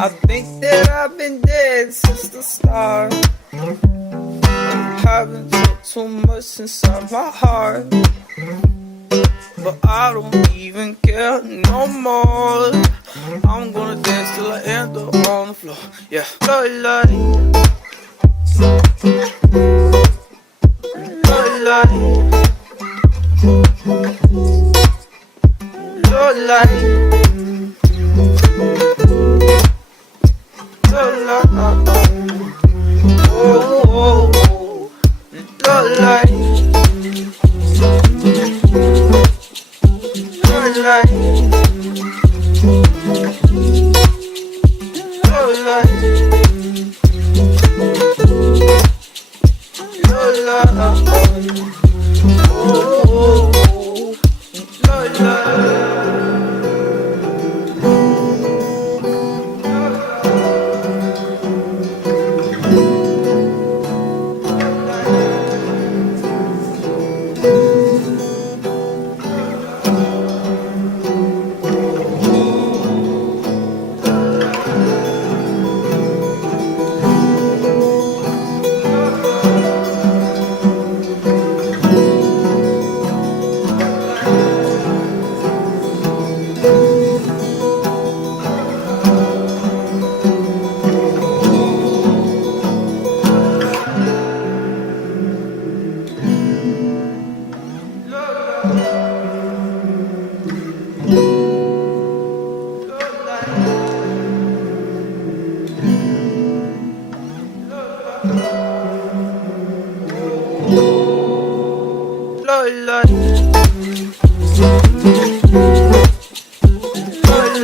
I think that I've been dead since the start. Haven't took too much inside my heart, but I don't even care no more. I'm gonna dance till I end up on the floor. Yeah, Lord, Lord, Lord, Lord, Lord,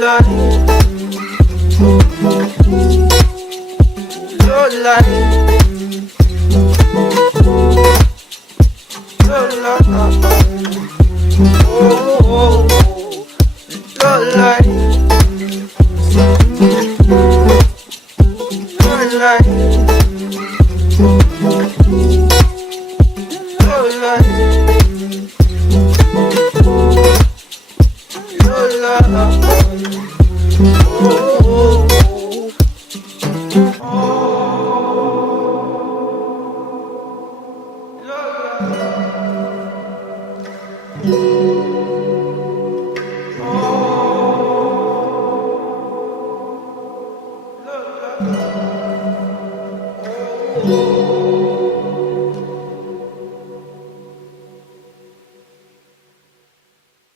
Lord,